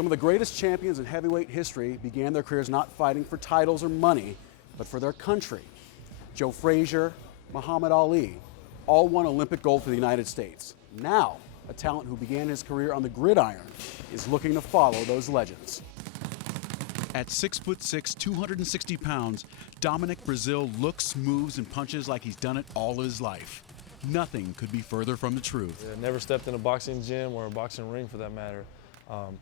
Some of the greatest champions in heavyweight history began their careers not fighting for titles or money, but for their country. Joe Frazier, Muhammad Ali, all won Olympic gold for the United States. Now, a talent who began his career on the gridiron is looking to follow those legends. At 6'6", 260 pounds, Dominic Breazeale looks, moves, and punches like he's done it all his life. Nothing could be further from the truth. I never stepped in a boxing gym or a boxing ring for that matter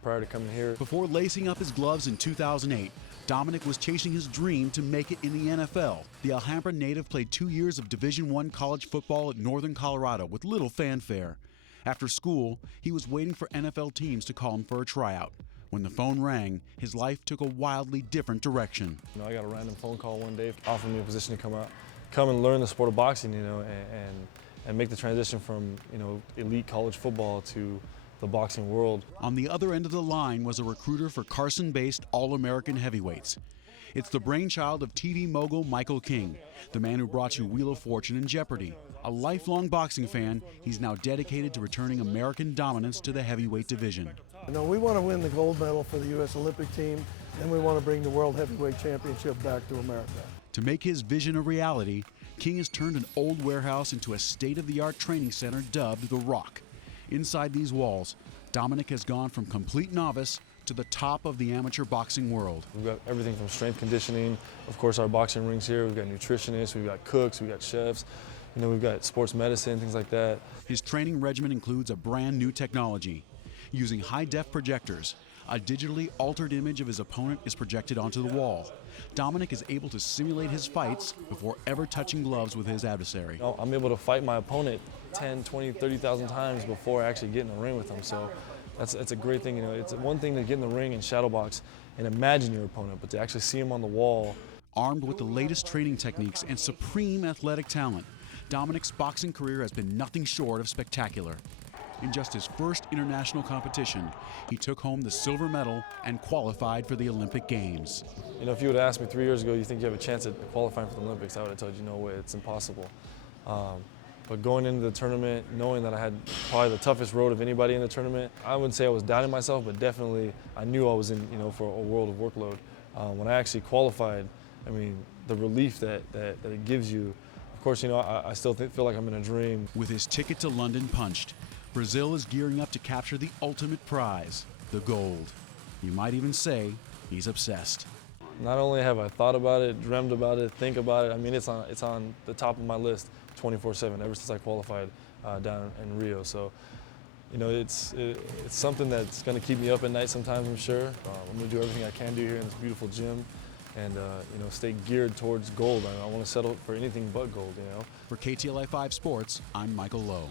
prior to coming here. Before lacing up his gloves in 2008, Dominic was chasing his dream to make it in the NFL. The Alhambra native played 2 years of Division I college football at Northern Colorado with little fanfare. After school, he was waiting for NFL teams to call him for a tryout. When the phone rang, his life took a wildly different direction. I got a random phone call one day offering me a position to come and learn the sport of boxing, and make the transition from, elite college football to the boxing world. On the other end of the line was a recruiter for Carson-based All-American heavyweights. It's the brainchild of TV mogul Michael King, the man who brought you Wheel of Fortune and Jeopardy! A lifelong boxing fan, he's now dedicated to returning American dominance to the heavyweight division. We want to win the gold medal for the U.S. Olympic team, and we want to bring the World Heavyweight Championship back to America. To make his vision a reality, King has turned an old warehouse into a state-of-the-art training center dubbed The Rock. Inside these walls, Dominic has gone from complete novice to the top of the amateur boxing world. We've got everything from strength conditioning, of course our boxing rings here, we've got nutritionists, we've got cooks, we've got chefs, we've got sports medicine, things like that. His training regimen includes a brand new technology. Using high-def projectors, a digitally altered image of his opponent is projected onto the wall. Dominic is able to simulate his fights before ever touching gloves with his adversary. I'm able to fight my opponent 10, 20, 30,000 times before I actually get in the ring with him. So that's a great thing. It's one thing to get in the ring and shadow box and imagine your opponent, but to actually see him on the wall. Armed with the latest training techniques and supreme athletic talent, Dominic's boxing career has been nothing short of spectacular. In just his first international competition, he took home the silver medal and qualified for the Olympic Games. If you would have asked me 3 years ago, you think you have a chance at qualifying for the Olympics, I would have told you, no way, it's impossible. But going into the tournament, knowing that I had probably the toughest road of anybody in the tournament, I wouldn't say I was doubting myself, but definitely I knew I was in, for a world of workload. When I actually qualified, the relief that it gives you, of course, I still feel like I'm in a dream. With his ticket to London punched, Breazeale is gearing up to capture the ultimate prize, the gold. You might even say he's obsessed. Not only have I thought about it, dreamed about it, think about it, it's on the top of my list 24/7 ever since I qualified down in Rio. So, it's something that's going to keep me up at night sometimes, I'm sure. I'm going to do everything I can do here in this beautiful gym and stay geared towards gold. I want to settle for anything but gold, For KTLA 5 Sports, I'm Michael Lowe.